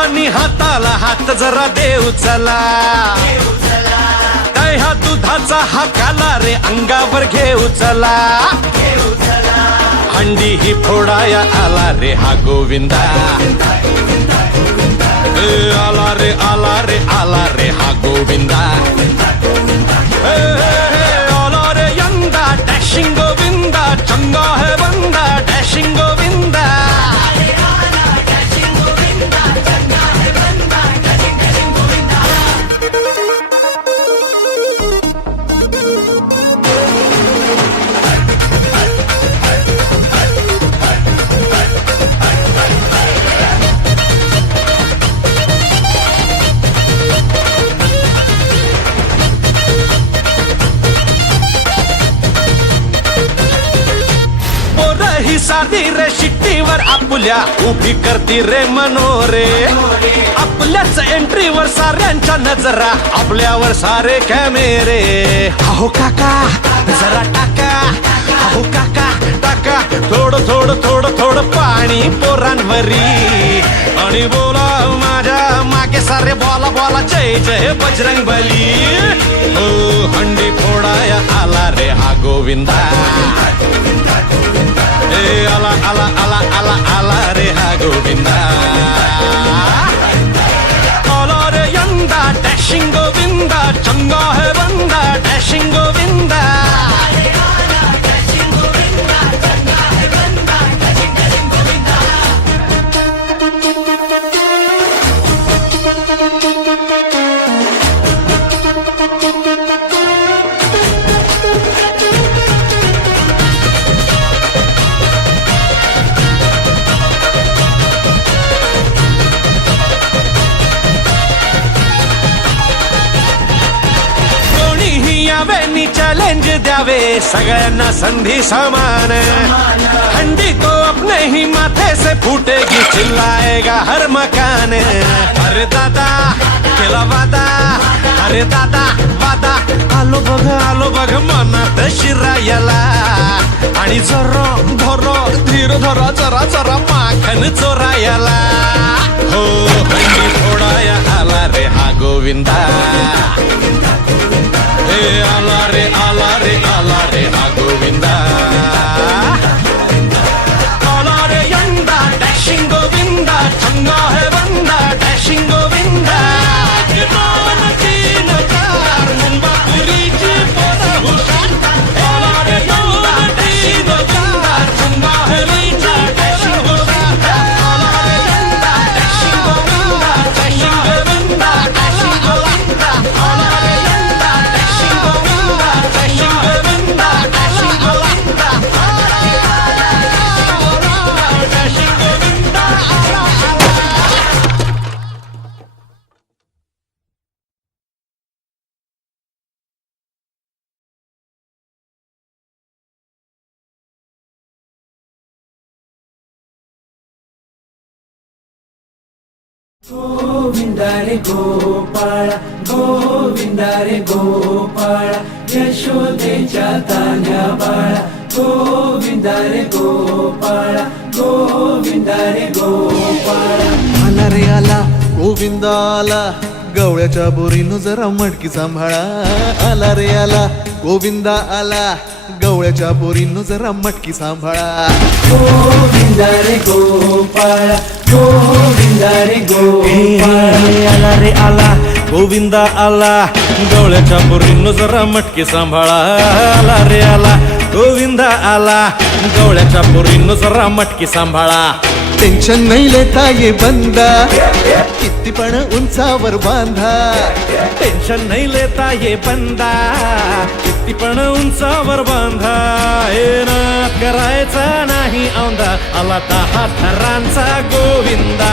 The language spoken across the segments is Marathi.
आणि हाताला हात जरा देऊ चला, दह्या दुधाचा हा काला रे अंगावर घेऊ चला, हंडी ही फोडाया आला रे हा गोविंदा, आला रे आला रे आला रे हा गोविंदा, आला रे यंदा डॅशिंग गोविंदा, चंगा है बंदा डॅशिंग गोविंदा. ही साधी रे शिट्टीवर आपल्या उभी करती रे मनोरे, आपल्याच एंट्रीवर साऱ्यांच्या नजरा, आपल्यावर सारे कॅमेरे. अहो काका जरा टाका, अहो काका टाका थोडं थोडं थोडं थोडं पाणी पोरांवरी, आणि बोला माझ्या मागे सारे बोला बोला जय जय बजरंग बली. हो हंडी फोडाया आला रे हा गोविंदा, आला आला आला आला आला रे हा गोविंदा, आला रे यंदा डॅशिंग गोविंदा, चंगा है बंदा डॅशिंग गोविंदा. चॅलेंज द्यावे सगळ्यांना संधी समान, हंडी को अपने ही माथे से फूटेगी चिल्लाएगा हर मकान. अरे दादा केला वादा, अरे दादा वादा, आलो बघ मनात शिरायला, आणि जरा धरो धीर धरा जरा जरा माखन चोरायला. हो हंडी फोडाया आला रे हा गोविंदा, आला रे आला रे आला रे हा गोविंदा, आला रे यंदा डॅशिंग गोविंदा, चंगा है बंदा डॅशिंग गोविंदा. तीन चार मुंबापुरीची पोरं हुशार, आला रे यंदा डॅशिंग गोविंदा, चंगा है बंदा डॅशिंग गोविंदा, आला रे यंदा dashing Govinda, dashing Govinda dashing Govinda, आला रे यंदा dashing Govinda, dashing Govinda dashing Govinda, dashing Govinda. Govinda रे गोपाळा, गोविंदा रे गोपाळा, यशोदेच्या तान्या बाळा, गोविंदा रे गोपाळा, गोविंदा रे गोपाळा. आला रे आला गोविंदा आला, गवळ्याच्या बोरीनं जरा मटकी सांभाळा. आला रे आला गोविंदा आला, गवळ्याच्या बोरीनं जरा मटकी सांभाळा. गोविंदा रे गोपाळा, गोविंदा रे गोपाळा. आला रे आला गोविंदा आला, गवळ्याच्या बोरीनं जरा मटकी सांभाळा. आला रे आला गोविंदा आला, गवळ्याच्या बोरीनं जरा मटकी सांभाळा. टेन्शन नाही लेता ये बंदा, किती पण उंचावर बांधा. टेन्शन नाही लेता ये बंदा, किती पण उंचावर बांधा. नाद करायचा नाही औंदा, आला 10 थरांचा गोविंदा.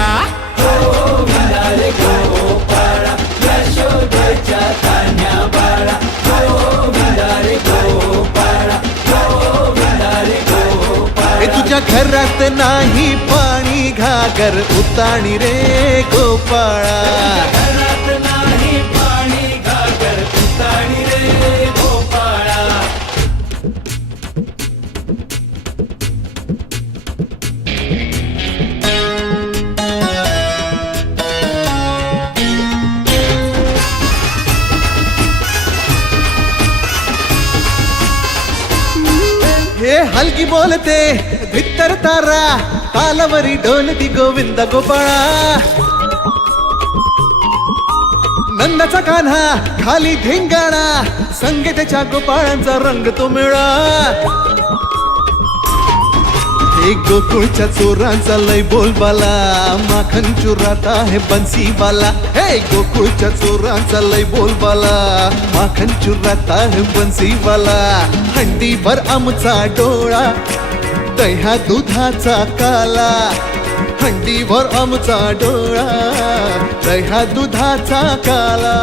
गोविंदा रे गोपाळा, यशोदेच्या तान्या बाळा, गोविंदा रे गोपाळा, गोविंदा रे गोपाळा. तुझ्या घरात नाही पाणी घागर उताणी रे गोपाळा. घरात नाही पाणी घागर उताणी रे गोपाळा. हे हलकी बोलते भित्तर तारा तालावरी डोलती गोविंद गोपाळा नंदाचा कान्हा खाली धिंगाणा संगे त्याच्या गोपाळांचा रंग तो मिळा हे गोकुळच्या चोरांचा लय बोलबाला माखन चुरात आहे बन्सीवाला हे गोकुळच्या चोरांचा लय बोलबाला माखन चुरात आहे बन्सीवाला हंडीवर आमचा डोळा दह्या दुधाचा काला हंडीवर आमचा डोळा दह्या दुधाचा काला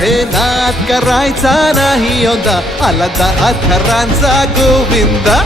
हे नाद करायचा नाही यंदा आला 10 थरांचा गोविंदा